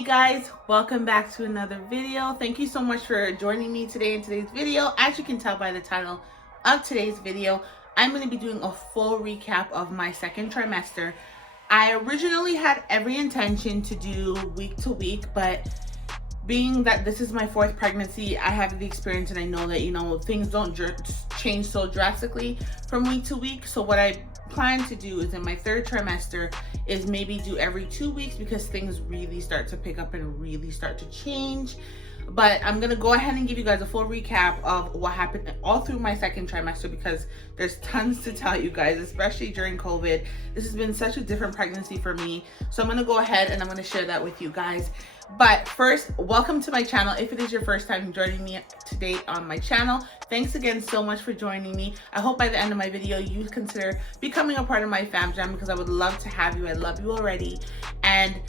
Hey guys, welcome back to another video. Thank you so much for joining me today in today's video. As you can tell by the title of today's video, I'm going to be doing a full recap of my second trimester. I originally had every intention to do week to week, but being that this is my fourth pregnancy, I have the experience and I know that, things don't change so drastically from week to week. So what I plan to do is in my third trimester is maybe do every 2 weeks because things really start to pick up and really start to change. But I'm gonna go ahead and give you guys a full recap of what happened all through my second trimester because there's tons to tell you guys, especially during COVID. This has been such a different pregnancy for me. So I'm gonna go ahead and I'm gonna share that with you guys. But first, welcome to my channel. If it is your first time joining me today on my channel, thanks again so much for joining me. I hope by the end of my video, you consider becoming a part of my fam jam because I would love to have you. I love you already. And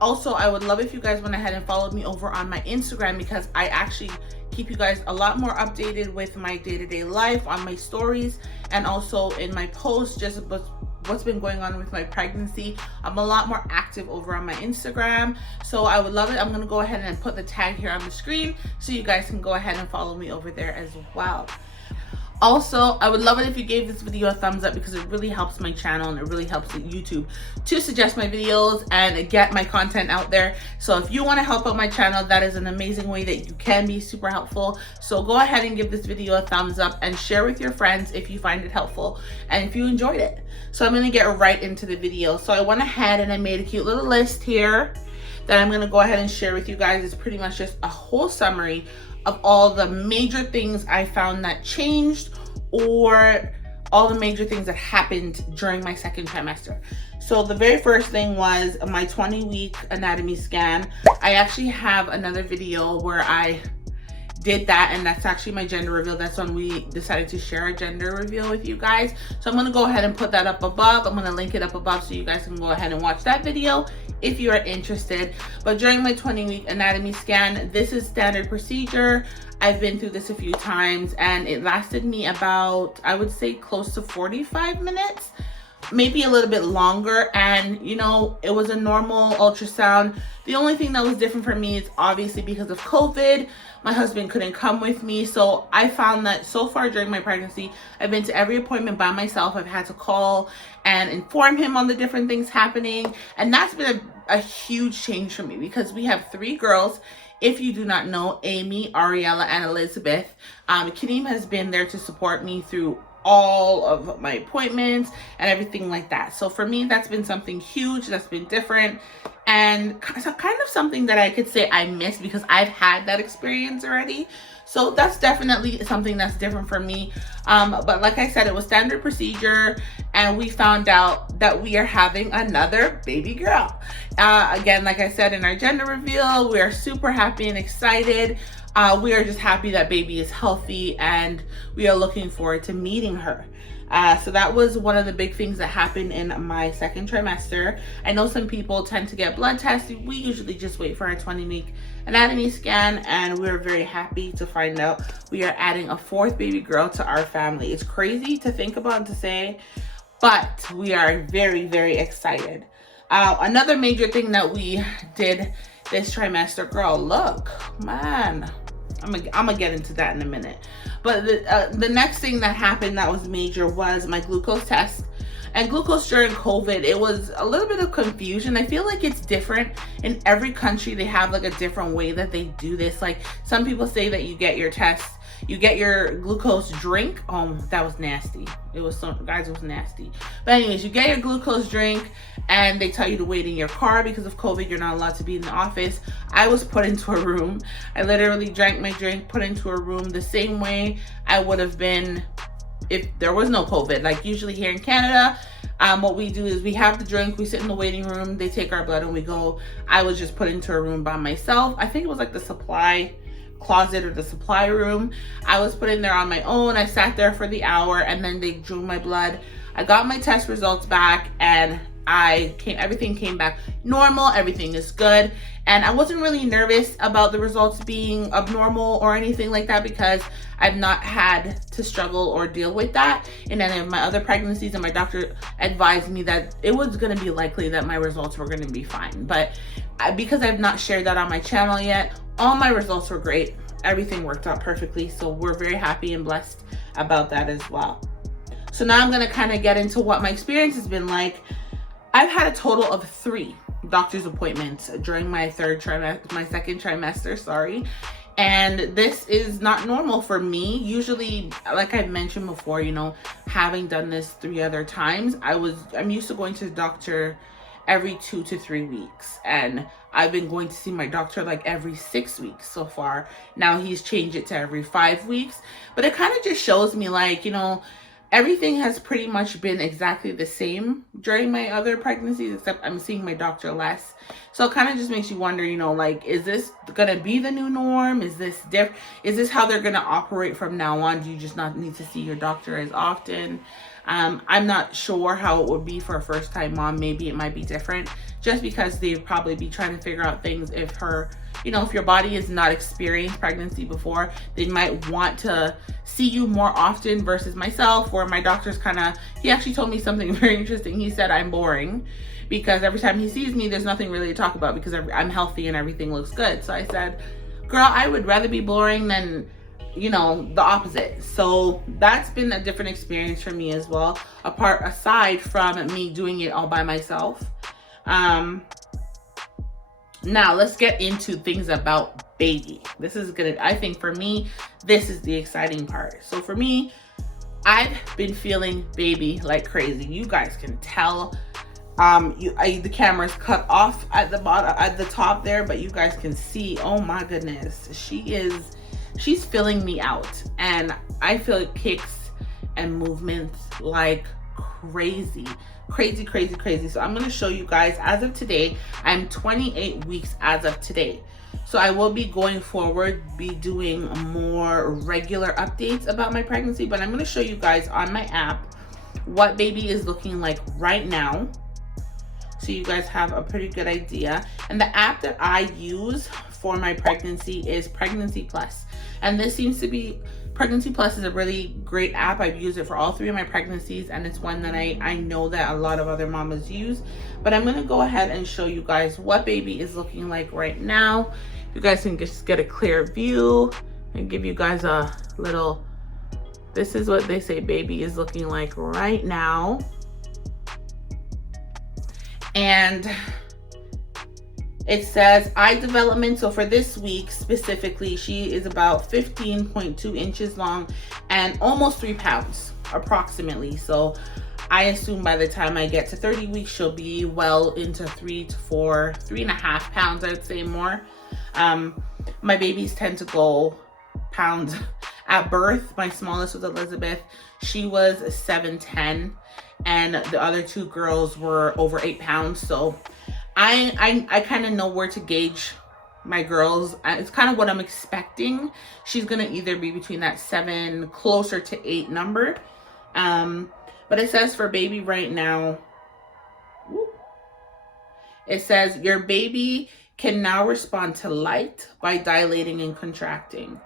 also, I would love if you guys went ahead and followed me over on my Instagram because I actually keep you guys a lot more updated with my day-to-day life on my stories and also in my posts, just what's been going on with my pregnancy. I'm a lot more active over on my Instagram, so I would love it. I'm gonna go ahead and put the tag here on the screen so you guys can go ahead and follow me over there as well. Also, I would love it if you gave this video a thumbs up because it really helps my channel and it really helps YouTube to suggest my videos and get my content out there. So if you want to help out my channel, that is an amazing way that you can be super helpful. So go ahead and give this video a thumbs up and share with your friends if you find it helpful and if you enjoyed it. So I'm going to get right into the video. So I went ahead and I made a cute little list here that I'm going to go ahead and share with you guys. It's pretty much just a whole summary of all the major things I found that changed or all the major things that happened during my second trimester. So the very first thing was my 20-week anatomy scan. I actually have another video where I did that, and that's actually my gender reveal. That's when we decided to share a gender reveal with you guys. So I'm gonna go ahead and put that up above. I'm gonna link it up above so you guys can go ahead and watch that video if you are interested. But during my 20-week anatomy scan, this is standard procedure. I've been through this a few times and it lasted me about, I would say, close to 45 minutes, maybe a little bit longer. And it was a normal ultrasound. The only thing that was different for me is obviously because of COVID, my husband couldn't come with me. So I found that so far during my pregnancy, I've been to every appointment by myself. I've had to call and inform him on the different things happening. And that's been a huge change for me because we have 3 girls. If you do not know, Amy, Ariella, and Elizabeth, Kadeem has been there to support me through all of my appointments and everything like that. So for me, that's been something huge, that's been different, and kind of something that I could say I missed because I've had that experience already. So that's definitely something that's different for me. But like I said, it was standard procedure and we found out that we are having another baby girl. Again, like I said in our gender reveal, we are super happy and excited. We are just happy that baby is healthy and we are looking forward to meeting her. So that was one of the big things that happened in my second trimester. I know some people tend to get blood tests. We usually just wait for our 20-week anatomy scan, and we're very happy to find out we are adding a 4th baby girl to our family. It's crazy to think about and to say, but we are very, very excited. Another major thing that we did this trimester, girl, look, man, I'm gonna get into that in a minute. But the next thing that happened that was major was my glucose test. And glucose during COVID, it was a little bit of confusion. I feel like it's different in every country. They have like a different way that they do this. Like some people say that you get your test, you get your glucose drink. That was nasty. It was guys, it was nasty. But anyways, you get your glucose drink and they tell you to wait in your car because of COVID. You're not allowed to be in the office. I was put into a room. I literally drank my drink, put into a room the same way I would have been if there was no COVID. Like usually here in Canada, what we do is we have the drink, we sit in the waiting room, they take our blood and we go. I was just put into a room by myself. I think it was like the supply closet or the supply room. I was put in there on my own. I sat there for the hour and then they drew my blood. I got my test results back and everything came back normal, everything is good. And I wasn't really nervous about the results being abnormal or anything like that, because I've not had to struggle or deal with that in any of my other pregnancies, and my doctor advised me that it was going to be likely that my results were going to be fine. But because I've not shared that on my channel yet, all my results were great. Everything worked out perfectly, so we're very happy and blessed about that as well. So now I'm going to kind of get into what my experience has been like. I've had a total of 3 doctor's appointments during my second trimester, sorry. And this is not normal for me. Usually, like I've mentioned before, you know, having done this 3 other times, I'm used to going to the doctor every 2 to 3 weeks. And I've been going to see my doctor like every 6 weeks so far. Now he's changed it to every 5 weeks. But it kind of just shows me, like, you know, everything has pretty much been exactly the same during my other pregnancies, except I'm seeing my doctor less. So it kind of just makes you wonder, you know, like, is this going to be the new norm? Is this different? Is this how they're going to operate from now on? Do you just not need to see your doctor as often? I'm not sure how it would be for a first-time mom. Maybe it might be different, just because they'd probably be trying to figure out things. If your body has not experienced pregnancy before, they might want to see you more often versus myself, where my doctor's he actually told me something very interesting. He said I'm boring because every time he sees me, there's nothing really to talk about because I'm healthy and everything looks good. So I said, girl, I would rather be boring than, you know, the opposite. So that's been a different experience for me as well, aside from me doing it all by myself. Now let's get into things about baby. This is gonna, I think for me, this is the exciting part. So for me, I've been feeling baby like crazy. You guys can tell. The camera's cut off at the bottom, at the top there, but you guys can see. Oh my goodness, she's filling me out, and I feel kicks and movements like crazy. So I'm going to show you guys, as of today, I'm 28 weeks as of today. So I will be going forward, be doing more regular updates about my pregnancy, but I'm going to show you guys on my app what baby is looking like right now, so you guys have a pretty good idea. And the app that I use for my pregnancy is Pregnancy Plus. And this seems to be, Pregnancy Plus is a really great app. I've used it for all 3 of my pregnancies, and it's one that I know that a lot of other mamas use. But I'm going to go ahead and show you guys what baby is looking like right now. You guys can just get a clear view and give you guys a little, this is what they say baby is looking like right now. And it says eye development. So for this week specifically, she is about 15.2 inches long and almost 3 pounds approximately. So I assume by the time I get to 30 weeks, she'll be well into 3 to 4, 3.5 pounds, I would say more. My babies tend to go pounds at birth. My smallest was Elizabeth. She was 7'10", and the other 2 girls were over 8 pounds. So I kind of know where to gauge my girls. It's kind of what I'm expecting. She's gonna either be between that 7, closer to 8 number. But it says for baby right now, it says your baby can now respond to light by dilating and contracting.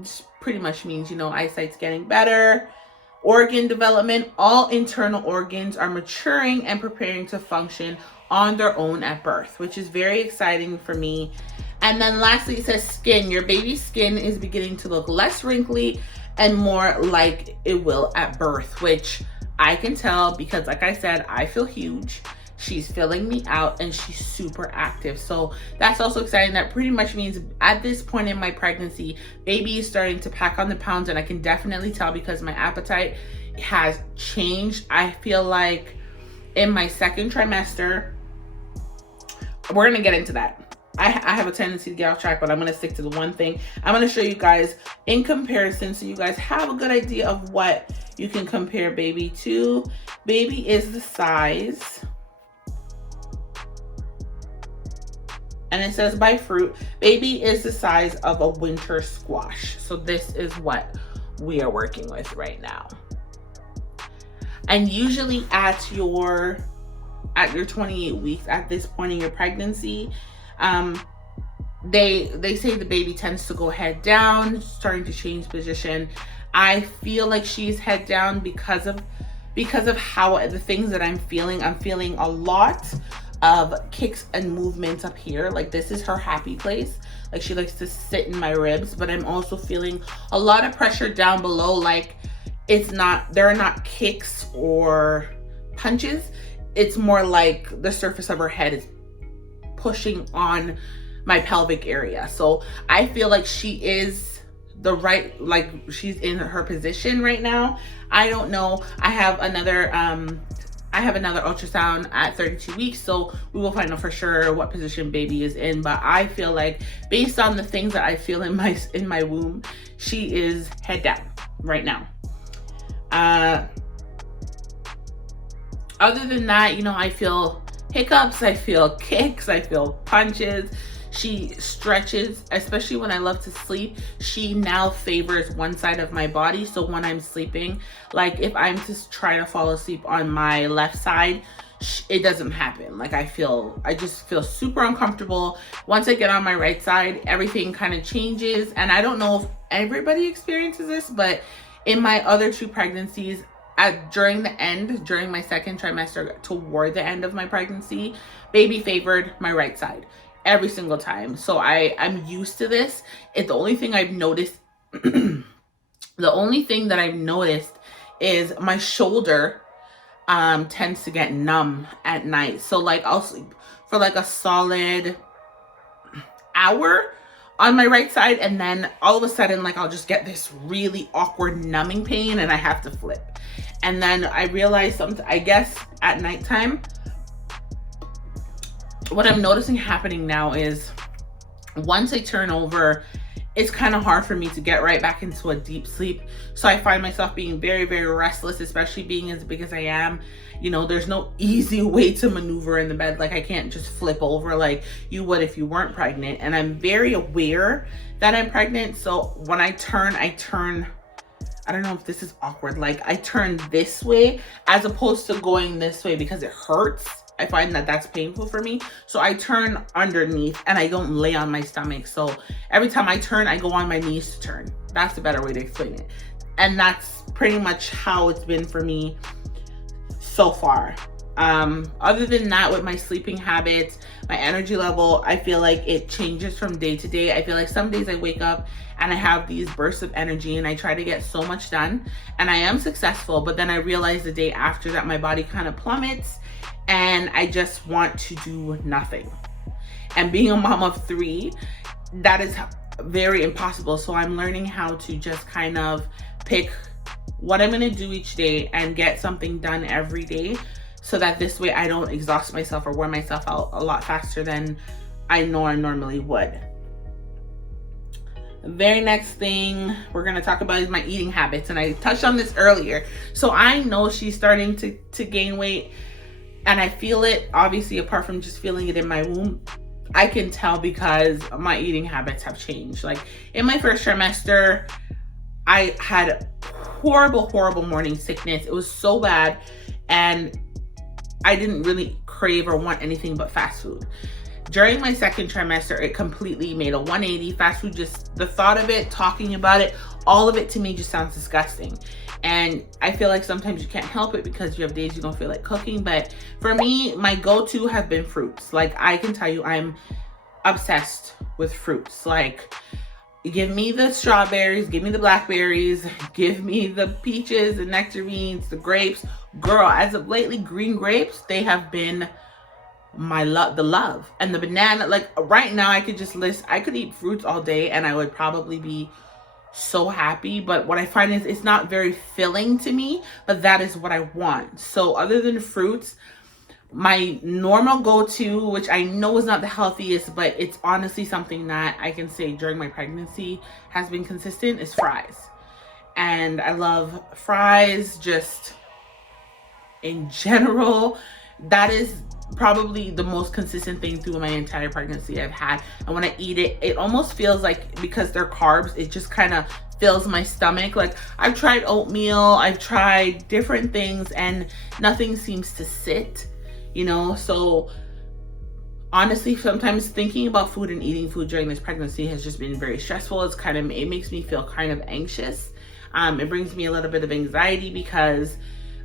This pretty much means, you know, eyesight's getting better. Organ development, all internal organs are maturing and preparing to function on their own at birth, which is very exciting for me. And then lastly, it says skin. Your baby's skin is beginning to look less wrinkly and more like it will at birth, which I can tell because, like I said, I feel huge. She's filling me out and she's super active. So that's also exciting. That pretty much means at this point in my pregnancy, baby is starting to pack on the pounds, and I can definitely tell because my appetite has changed. I feel like in my second trimester, we're gonna get into that. I have a tendency to get off track, but I'm gonna stick to the one thing. I'm gonna show you guys in comparison so you guys have a good idea of what you can compare baby to. Baby is the size, and it says by fruit, baby is the size of a winter squash. So this is what we are working with right now. And usually at your at your 28 weeks, at this point in your pregnancy, they say the baby tends to go head down, starting to change position. I feel like she's head down because of how the things that I'm feeling a lot of kicks and movements up here. Like, this is her happy place. Like, she likes to sit in my ribs, but I'm also feeling a lot of pressure down below. Like, there are not kicks or punches. It's more like the surface of her head is pushing on my pelvic area. So I feel like she is like she's in her position right now. I don't know. I have another ultrasound at 32 weeks, so we will find out for sure what position baby is in. But I feel like, based on the things that I feel in my womb, she is head down right now. Other than that, you know, I feel hiccups, I feel kicks, I feel punches. She stretches, especially when I love to sleep. She now favors one side of my body. So when I'm sleeping, like if I'm to try to fall asleep on my left side, it doesn't happen. Like, I just feel super uncomfortable. Once I get on my right side, everything kind of changes. And I don't know if everybody experiences this, but in my other 2 pregnancies, during my second trimester, toward the end of my pregnancy, baby favored my right side every single time. So I'm used to this. The only thing I've noticed is my shoulder tends to get numb at night. So like, I'll sleep for like a solid hour on my right side, and then all of a sudden, like, I'll just get this really awkward numbing pain and I have to flip. And then I realize I guess at nighttime, what I'm noticing happening now is, once I turn over, it's kind of hard for me to get right back into a deep sleep. So I find myself being very, very restless, especially being as big as I am. You know, there's no easy way to maneuver in the bed. Like, I can't just flip over like you would if you weren't pregnant. And I'm very aware that I'm pregnant. So when I turn, I don't know if this is awkward. Like, I turn this way as opposed to going this way because it hurts. I find that that's painful for me. So I turn underneath and I don't lay on my stomach. So every time I turn, I go on my knees to turn. That's the better way to explain it. And that's pretty much how it's been for me so far. Other than that, with my sleeping habits, my energy level, I feel like it changes from day to day. I feel like some days I wake up and I have these bursts of energy and I try to get so much done and I am successful, but then I realize the day after that my body kind of plummets and I just want to do nothing. And being a mom of 3, that is very impossible. So I'm learning how to just kind of pick what I'm gonna do each day and get something done every day, so that this way I don't exhaust myself or wear myself out a lot faster than I normally would. The very next thing we're gonna talk about is my eating habits. And I touched on this earlier. So I know she's starting to gain weight. And I feel it, obviously, apart from just feeling it in my womb, I can tell because my eating habits have changed. Like, in my first trimester, I had horrible morning sickness. It was so bad. And I didn't really crave or want anything but fast food. During my second trimester, it completely made a 180. Fast food, just the thought of it, talking about it, all of it to me just sounds disgusting. And I feel like sometimes you can't help it because you have days you don't feel like cooking. But for me, my go-to have been fruits. Like, I can tell you I'm obsessed with fruits. Like, give me the strawberries, give me the blackberries, give me the peaches, the nectarines, the grapes. Girl, as of lately, green grapes, they have been my love. And the banana, like right now I could eat fruits all day and I would probably be so happy. But what I find is it's not very filling to me, but that is what I want. So other than fruits, my normal go-to, which I know is not the healthiest, but it's honestly something that I can say during my pregnancy has been consistent, is fries. And I love fries just in general. That is probably the most consistent thing through my entire pregnancy I've had. And when I eat it, it almost feels like, because they're carbs, it just kind of fills my stomach. Like, I've tried oatmeal, I've tried different things, and nothing seems to sit. you know. So honestly, sometimes thinking about food and eating food during this pregnancy has just been very stressful. It makes me feel kind of anxious. It brings me a little bit of anxiety because,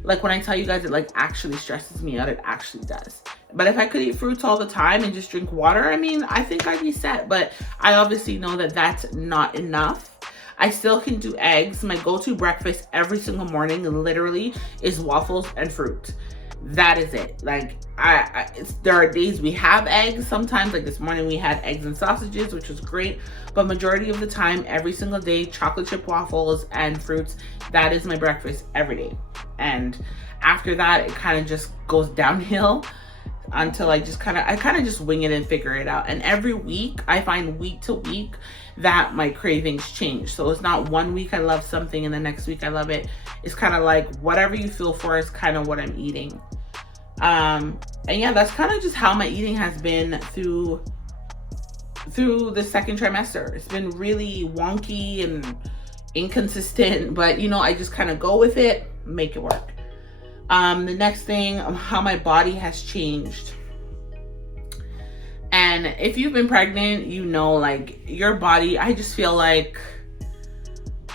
like, when I tell you guys it like actually stresses me out, it actually does. But if I could eat fruits all the time and just drink water, I mean, I think I'd be set. But I obviously know that that's not enough. I still can do eggs. My go-to breakfast every single morning literally is waffles and fruit. That is it. Like, there are days we have eggs. Sometimes, like this morning, we had eggs and sausages, which was great. But majority of the time, every single day, chocolate chip waffles and fruits. That is my breakfast every day. And after that, it kind of just goes downhill until I kind of just wing it and figure it out. And every week, I find week to week that my cravings change. So it's not one week I love something and the next week I love it. It's kind of like whatever you feel for is kind of what I'm eating. And yeah, that's kind of just how my eating has been through the second trimester. It's been really wonky and inconsistent, but you know, I just kind of go with it, make it work. The next thing, how my body has changed. And if you've been pregnant, you know, like your body, I just feel like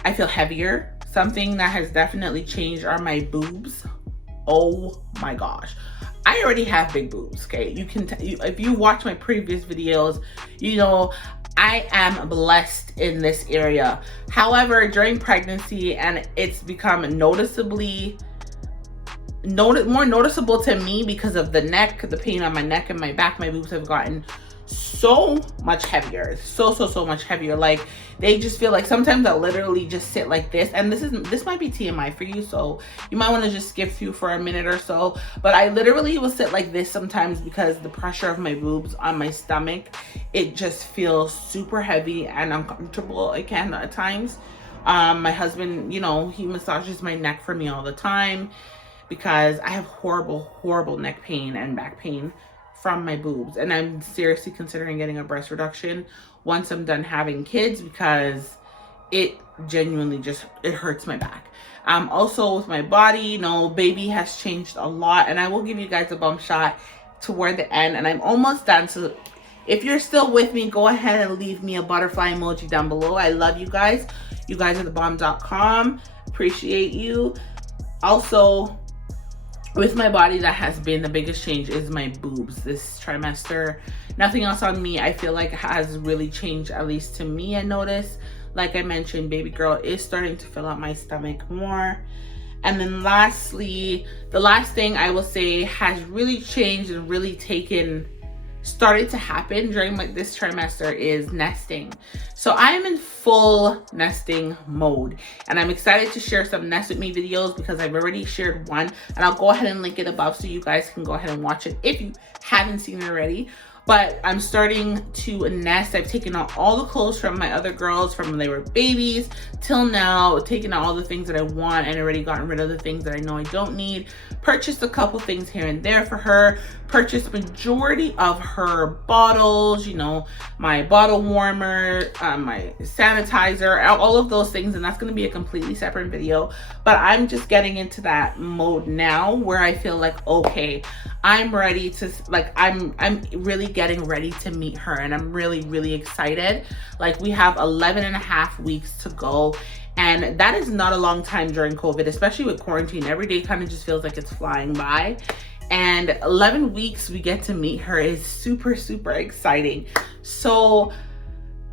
I feel heavier. Something that has definitely changed are my boobs. Oh my gosh. I already have big boobs, okay? You can, if you watch my previous videos, you know, I am blessed in this area. However, during pregnancy, and it's become more noticeable to me because of the neck, the pain on my neck and my back. My boobs have gotten so much heavier, so much heavier. Like, they just feel like sometimes I literally just sit like this, and this might be TMI for you, so you might want to just skip through for a minute or so. But I literally will sit like this sometimes because the pressure of my boobs on my stomach, it just feels super heavy and uncomfortable. It can at times. My husband, you know, he massages my neck for me all the time because I have horrible neck pain and back pain from my boobs. And I'm seriously considering getting a breast reduction once I'm done having kids because it genuinely it hurts my back. Also with my body, you know, baby has changed a lot, and I will give you guys a bump shot toward the end, and I'm almost done. So if you're still with me, go ahead and leave me a butterfly emoji down below. I love you guys. You guys are thebomb.com. Appreciate you. Also, with my body, that has been the biggest change is my boobs this trimester. Nothing else on me I feel like has really changed, at least to me. I noticed, like I mentioned, baby girl is starting to fill out my stomach more. And then lastly, the last thing I will say has really changed and really started to happen during this trimester is nesting. So I am in full nesting mode, and I'm excited to share some nest with me videos because I've already shared one, and I'll go ahead and link it above so you guys can go ahead and watch it if you haven't seen it already. But I'm starting to nest. I've taken out all the clothes from my other girls from when they were babies till now, taken out all the things that I want and already gotten rid of the things that I know I don't need. Purchased a couple things here and there for her. Purchased majority of her bottles, you know, my bottle warmer, my sanitizer, all of those things. And that's going to be a completely separate video. But I'm just getting into that mode now where I feel like, okay, I'm ready to, like, I'm really getting ready to meet her, and I'm really excited. Like, we have 11 and a half weeks to go, and that is not a long time during COVID, especially with quarantine. Every day kind of just feels like it's flying by, and 11 weeks we get to meet her is super exciting. So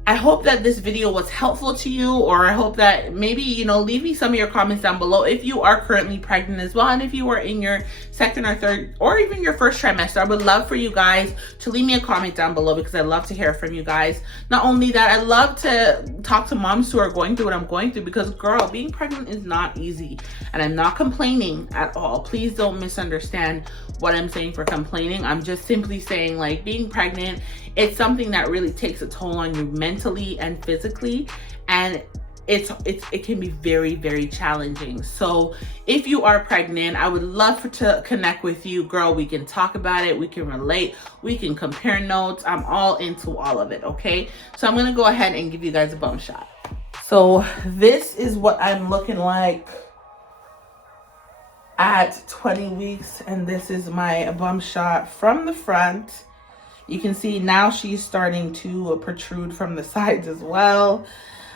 I hope that this video was helpful to you, or I hope that maybe, you know, leave me some of your comments down below if you are currently pregnant as well, and if you are in your second or third or even your first trimester. I would love for you guys to leave me a comment down below because I love to hear from you guys. Not only that, I love to talk to moms who are going through what I'm going through, because girl, being pregnant is not easy, and I'm not complaining at all. Please don't misunderstand what I'm saying for complaining. I'm just simply saying, like, being pregnant, it's something that really takes a toll on you mentally and physically, and it can be very challenging. So if you are pregnant, I would love to connect with you, girl. We can talk about it, we can relate, we can compare notes. I'm all into all of it, okay? So I'm gonna go ahead and give you guys a bump shot. So this is what I'm looking like at 20 weeks, and this is my bum shot from the front. You can see now she's starting to protrude from the sides as well.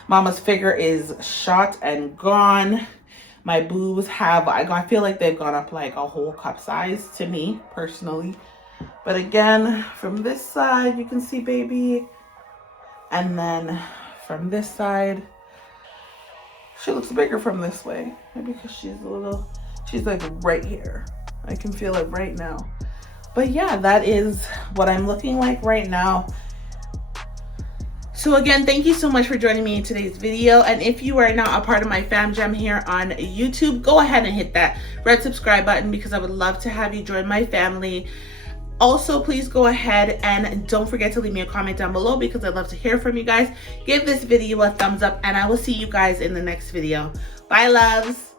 Mama's figure is shot and gone. My boobs have, I feel like they've gone up like a whole cup size to me personally. But again, from this side, you can see baby. And then from this side, she looks bigger from this way. Maybe because she's like right here. I can feel it right now. But yeah, that is what I'm looking like right now. So again, thank you so much for joining me in today's video. And if you are not a part of my fam jam here on YouTube, go ahead and hit that red subscribe button because I would love to have you join my family. Also, please go ahead and don't forget to leave me a comment down below because I'd love to hear from you guys. Give this video a thumbs up and I will see you guys in the next video. Bye, loves.